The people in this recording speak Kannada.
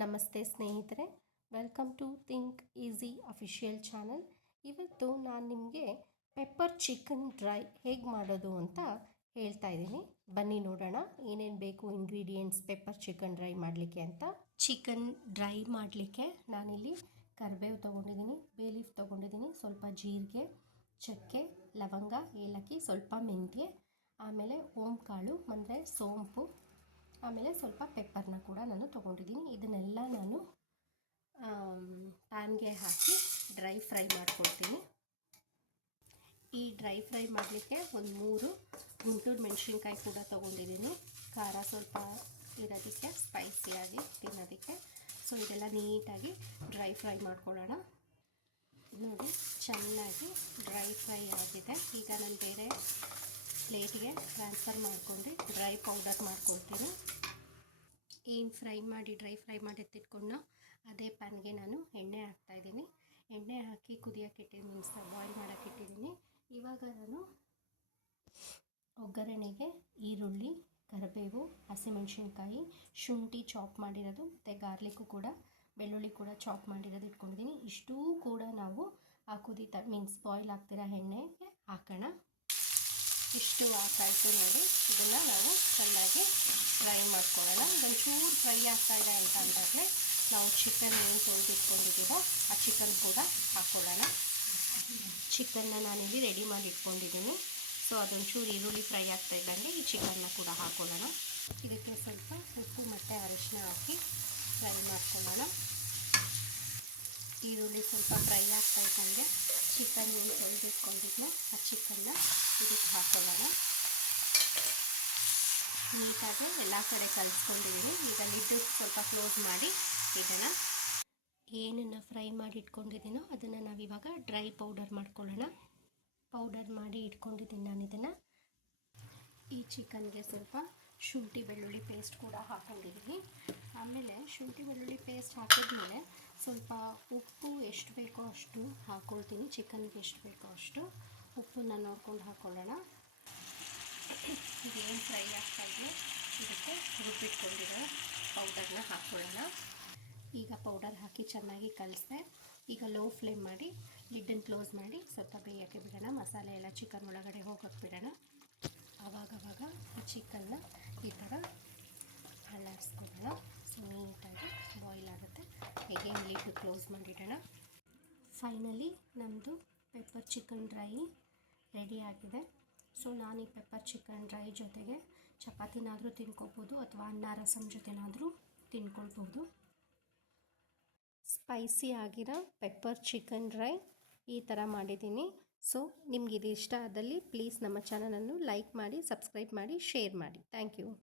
ನಮಸ್ತೆ ಸ್ನೇಹಿತರೆ, welcome to think easy official channel. ಇವತ್ತು ನಾನು ನಿಮಗೆ ಪೆಪ್ಪರ್ ಚಿಕನ್ ಡ್ರೈ ಹೇಗೆ ಮಾಡೋದು ಅಂತ ಹೇಳ್ತಾ ಇದ್ದೀನಿ. ಬನ್ನಿ ನೋಡೋಣ ಏನೇನು ಬೇಕು ಇಂಗ್ರೀಡಿಯೆಂಟ್ಸ್ ಪೆಪ್ಪರ್ ಚಿಕನ್ ಡ್ರೈ ಮಾಡಲಿಕ್ಕೆ ಅಂತ. ಚಿಕನ್ ಡ್ರೈ ಮಾಡಲಿಕ್ಕೆ ನಾನಿಲ್ಲಿ ಕರಿಬೇವು ತೊಗೊಂಡಿದ್ದೀನಿ, ಬೇ ಲೀಫ್ ತೊಗೊಂಡಿದ್ದೀನಿ, ಸ್ವಲ್ಪ ಜೀರಿಗೆ, ಚಕ್ಕೆ, ಲವಂಗ, ಏಲಕ್ಕಿ, ಸ್ವಲ್ಪ ಮೆಂತ್ಯ, ಆಮೇಲೆ ಓಂಕಾಳು ಅಂದರೆ ಸೋಂಪು, ಆಮೇಲೆ ಸ್ವಲ್ಪ ಪೆಪ್ಪರ್ನ ಕೂಡ ನಾನು ತೊಗೊಂಡಿದ್ದೀನಿ. ಇದನ್ನೆಲ್ಲ ನಾನು ಪ್ಯಾನ್ಗೆ ಹಾಕಿ ಡ್ರೈ ಫ್ರೈ ಮಾಡ್ಕೊಳ್ತೀನಿ. ಈ ಡ್ರೈ ಫ್ರೈ ಮಾಡಲಿಕ್ಕೆ ಒಂದು 3 ಗುಂಟೂರು ಮೆಣಸಿನ್ಕಾಯಿ ಕೂಡ ತೊಗೊಂಡಿದ್ದೀನಿ, ಖಾರ ಸ್ವಲ್ಪ ಇರೋದಕ್ಕೆ, ಸ್ಪೈಸಿಯಾಗಿ ತಿನ್ನೋದಕ್ಕೆ. ಸೊ ಇದೆಲ್ಲ ನೀಟಾಗಿ ಡ್ರೈ ಫ್ರೈ ಮಾಡ್ಕೊಳ್ಳೋಣ. ನೋಡಿ, ಚೆನ್ನಾಗಿ ಡ್ರೈ ಫ್ರೈ ಆಗಿದೆ. ಈಗ ನಾನು ಬೇರೆ ಪ್ಲೇಟ್ಗೆ ಟ್ರಾನ್ಸ್ಫರ್ ಮಾಡಿಕೊಂಡು ಡ್ರೈ ಪೌಡರ್ ಮಾಡ್ಕೊಳ್ತೀನಿ. ಏನು ಡ್ರೈ ಫ್ರೈ ಮಾಡಿ ಎತ್ತಿಟ್ಕೊಂಡು ಅದೇ ಪ್ಯಾನ್ಗೆ ನಾನು ಎಣ್ಣೆ ಹಾಕ್ತಾಯಿದ್ದೀನಿ. ಎಣ್ಣೆ ಹಾಕಿ ಕುದಿಯೋಕೆ ಮೀನ್ಸ್ ಬಾಯ್ಲ್ ಮಾಡೋಕ್ಕೆ ಇಟ್ಟಿದ್ದೀನಿ. ಇವಾಗ ನಾನು ಒಗ್ಗರಣೆಗೆ ಈರುಳ್ಳಿ, ಕರಿಬೇವು, ಹಸಿಮೆಣಸಿನ್ಕಾಯಿ, ಶುಂಠಿ ಚಾಪ್ ಮಾಡಿರೋದು ಮತ್ತು ಗಾರ್ಲಿಕ್ಕು ಕೂಡ, ಬೆಳ್ಳುಳ್ಳಿ ಕೂಡ ಚಾಪ್ ಮಾಡಿರೋದು ಇಟ್ಕೊಂಡಿದ್ದೀನಿ. ಇಷ್ಟೂ ಕೂಡ ನಾವು ಆ ಮೀನ್ಸ್ ಬಾಯ್ಲ್ ಆಗ್ತಿರೋ ಎಣ್ಣೆಗೆ ಹಾಕೋಣ. ಇಷ್ಟು ಹಾಕಾಯಿತು ನೋಡಿ. ಇದನ್ನು ನಾವು ಚೆನ್ನಾಗಿ ಫ್ರೈ ಮಾಡ್ಕೊಳ್ಳೋಣ. ಒಂಚೂರು ಫ್ರೈ ಆಗ್ತಾಯಿದೆ ಅಂತ ಅಂದಾಗಲೇ ನಾವು ಚಿಕನ್ ಏನು ತೊಳೆದಿಟ್ಕೊಂಡಿದ್ದೀವೋ ಆ ಚಿಕನ್ ಕೂಡ ಹಾಕ್ಕೊಳ್ಳೋಣ. ಚಿಕನ್ನ ನಾನಿಲ್ಲಿ ರೆಡಿ ಮಾಡಿ ಇಟ್ಕೊಂಡಿದ್ದೀನಿ. ಸೊ ಅದೊಂಚೂರು ಈರುಳ್ಳಿ ಫ್ರೈ ಆಗ್ತಾ ಇದ್ದಂಗೆ ಈ ಚಿಕನ್ನ ಕೂಡ ಹಾಕ್ಕೊಳ್ಳೋಣ. ಇದಕ್ಕೆ ಸ್ವಲ್ಪ ಉಪ್ಪು ಮತ್ತು ಅರಿಶಿನ ಹಾಕಿ ಫ್ರೈ ಮಾಡ್ಕೊಳ್ಳೋಣ. ಈರುಳ್ಳಿ ಸ್ವಲ್ಪ ಫ್ರೈ ಆಗ್ತಾ ಇದ್ದಂಗೆ ಚಿಕನ್ ಏನು ತೊಳೆದಿಟ್ಕೊಂಡಿದ್ನೋ ಆ ಚಿಕನ್ನ ಇದಕ್ಕೆ ಹಾಕ್ಕೊಳ್ಳೋಣ. ನೀಟಾಗಿ ಎಲ್ಲ ಕಡೆ ಕಲಿಸ್ಕೊಂಡಿದ್ದೀನಿ. ಈಗ ಲಿಡ್ ಸ್ವಲ್ಪ ಕ್ಲೋಸ್ ಮಾಡಿ ಇದನ್ನು ಏನನ್ನು ಫ್ರೈ ಮಾಡಿ ಇಟ್ಕೊಂಡಿದ್ದೀನೋ ಅದನ್ನು ನಾವಿವಾಗ ಡ್ರೈ ಪೌಡರ್ ಮಾಡ್ಕೊಳ್ಳೋಣ. ಪೌಡರ್ ಮಾಡಿ ಇಟ್ಕೊಂಡಿದ್ದೀನಿ ನಾನು ಇದನ್ನು. ಈ ಚಿಕನ್ಗೆ ಸ್ವಲ್ಪ ಶುಂಠಿ ಬೆಳ್ಳುಳ್ಳಿ ಪೇಸ್ಟ್ ಕೂಡ ಹಾಕ್ಕೊಂಡಿದ್ದೀನಿ. ಆಮೇಲೆ ಶುಂಠಿ ಬೆಳ್ಳುಳ್ಳಿ ಪೇಸ್ಟ್ ಹಾಕಿದ್ಮೇಲೆ ಸ್ವಲ್ಪ ಉಪ್ಪು ಎಷ್ಟು ಬೇಕೋ ಅಷ್ಟು ಹಾಕ್ಕೊಳ್ತೀನಿ. ಚಿಕನ್ಗೆ ಎಷ್ಟು ಬೇಕೋ ಅಷ್ಟು ಉಪ್ಪನ್ನು ನೋಡ್ಕೊಂಡು ಹಾಕ್ಕೊಳ್ಳೋಣ. ಇದೇನು ಫ್ರೈ ಆಗ್ತಾಯಿದೆ ಇದಕ್ಕೆ ರುಬ್ಬಿಟ್ಕೊಂಡಿರೋ ಪೌಡರ್ನ ಹಾಕ್ಕೊಳ್ಳೋಣ. ಈಗ ಪೌಡರ್ ಹಾಕಿ ಚೆನ್ನಾಗಿ ಕಲಿಸ್ದೆ. ಈಗ ಲೋ ಫ್ಲೇಮ್ ಮಾಡಿ ಲಿಡ್ಡನ್ನು ಕ್ಲೋಸ್ ಮಾಡಿ ಸ್ವಲ್ಪ ಬೇಯೋಕ್ಕೆ ಬಿಡೋಣ. ಮಸಾಲೆ ಎಲ್ಲ ಚಿಕನ್ ಒಳಗಡೆ ಹೋಗೋಕ್ಕೆ ಬಿಡೋಣ. ಆವಾಗವಾಗ ಈ ಚಿಕನ್ನ ಈ ಥರ ಅಲ್ಲಾಡಿಸ್ಕೊಳ್ಳೋಣ. ಸೊ ನೀಟಾಗಿ ಬಾಯ್ಲ್ ಆಗುತ್ತೆ. ಹೇಗೆ ಲಿಡ್ ಕ್ಲೋಸ್ ಮಾಡಿಡೋಣ. ಫೈನಲಿ ನಮ್ಮದು ಪೆಪ್ಪರ್ ಚಿಕನ್ ಡ್ರೈ ರೆಡಿ ಆಗಿದೆ. ಸೊ ನಾನು ಈ ಪೆಪ್ಪರ್ ಚಿಕನ್ ಡ್ರೈ ಜೊತೆಗೆ ಚಪಾತಿನಾದರೂ ತಿನ್ಕೋಬೋದು ಅಥವಾ ಅನ್ನ ರಸಮ್ ಜೊತೆನಾದರೂ ತಿನ್ಕೊಳ್ಬೋದು. ಸ್ಪೈಸಿ ಆಗಿರೋ ಪೆಪ್ಪರ್ ಚಿಕನ್ ಡ್ರೈ ಈ ಥರ ಮಾಡಿದ್ದೀನಿ. ಸೊ ನಿಮ್ಗೆ ಇದು ಇಷ್ಟ ಆದಲ್ಲಿ ಪ್ಲೀಸ್ ನಮ್ಮ ಚಾನಲನ್ನು ಲೈಕ್ ಮಾಡಿ, ಸಬ್ಸ್ಕ್ರೈಬ್ ಮಾಡಿ, ಶೇರ್ ಮಾಡಿ. Thank you.